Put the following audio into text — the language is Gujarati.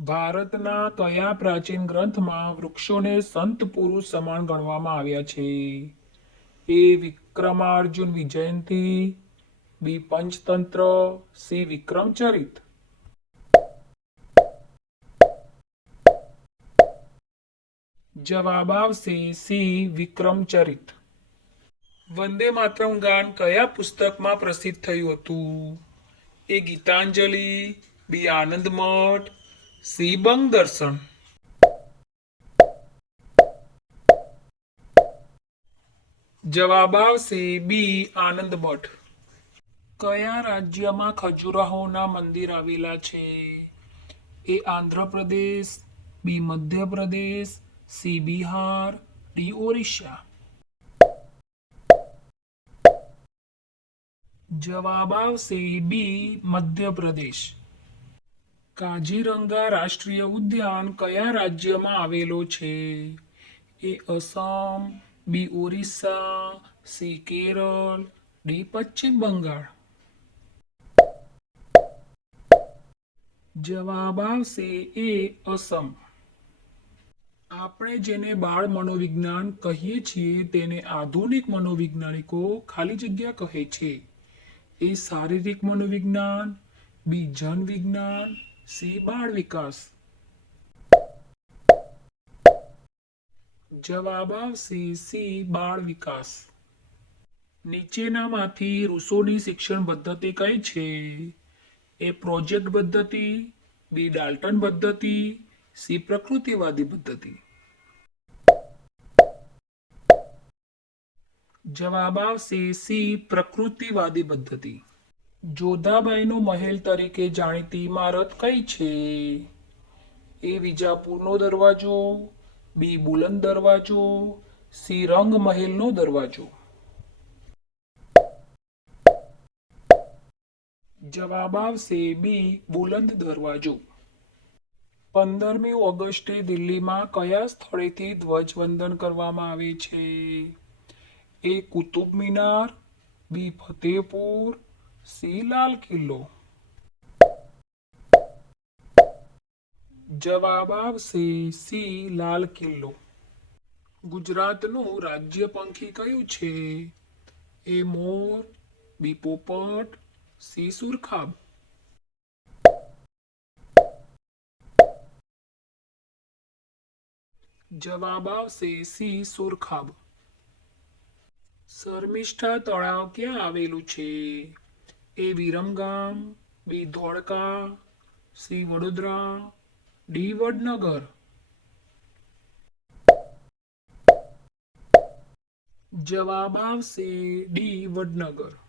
ભારતના કયા પ્રાચીન ગ્રંથમાં વૃક્ષોને સંત પુરુષ સમાન ગણવામાં આવ્યા છે? એ. વિક્રમાર્જુન વિજયંતી, બી. પંચતંત્ર, સી. વિક્રમચરિત. જવાબ આવશે સી. વિક્રમચરિત. વંદે માતરમ ગાન કયા પુસ્તકમાં પ્રસિદ્ધ થયું હતું? એ. ગીતાંજલિ, બી. આનંદ મઠ, સી. બંગદર્શન. જવાબ આવશે બી. આનંદ મઠ. કયા રાજ્યમાં ખજુરાહોના મંદિર આવેલા છે? એ. આંધ્રપ્રદેશ, બી. મધ્યપ્રદેશ, સી. બિહાર, ડી. ઓરિસ્સા. જવાબ આવશે બી. મધ્યપ્રદેશ. કાઝીરંગા રાષ્ટ્રીય ઉદ્યાન કયા રાજ્યમાં આવેલો છે? એ. અસમ, બી. ઓરિસ્સા, સી. કેરળ, ડી. પશ્ચિમ બંગાળ. જવાબ આવશે એ. અસમ. આપણે જેને બાળ મનોવિજ્ઞાન કહીએ છીએ તેને આધુનિક મનોવૈજ્ઞાનિકો ખાલી જગ્યા કહે છે. એ. શારીરિક મનોવિજ્ઞાન, બી. જન વિજ્ઞાન, સી. બાળ વિકાસ. જવાબ આવશે સી. બાળ વિકાસ. નીચેનામાંથી રૂસોની શિક્ષણ પદ્ધતિ કઈ છે? એ. પ્રોજેક્ટ પદ્ધતિ, બી. ડાલ્ટન પદ્ધતિ, સી. પ્રકૃતિવાદી પદ્ધતિ. જવાબ આવશે સી. પ્રકૃતિવાદી પદ્ધતિ. જોધાબાઈનો મહેલ તરીકે જાણીતી ઇમારત કઈ છે? એ. વિજાપુરનો દરવાજો, બી. બુલંદ દરવાજો, સી. રંગ મહેલનો દરવાજો. જવાબ આવશે બી. બુલંદ દરવાજો. 15મી ઓગસ્ટે દિલ્હીમાં કયા સ્થળેથી ધ્વજવંદન કરવામાં આવે છે? એ. કુતુબ મિનાર, બી. ફતેહપુર, સી. લાલ કિલ્લો. જવાબ આવશે સી. લાલ કિલ્લો. ગુજરાતનું રાજ્ય પંખી કયું છે? એ. મોર, બી. પોપટ, સી. સુરખાબ. જવાબ આવશે સી. સુરખાબ. શર્મિષ્ઠા તળાવ ક્યાં આવેલું છે? એ. વિરમગામ, બી. ધોળકા, સી. વડોદરા, ડી. વડનગર. જવાબ આવશે ડી. વડનગર.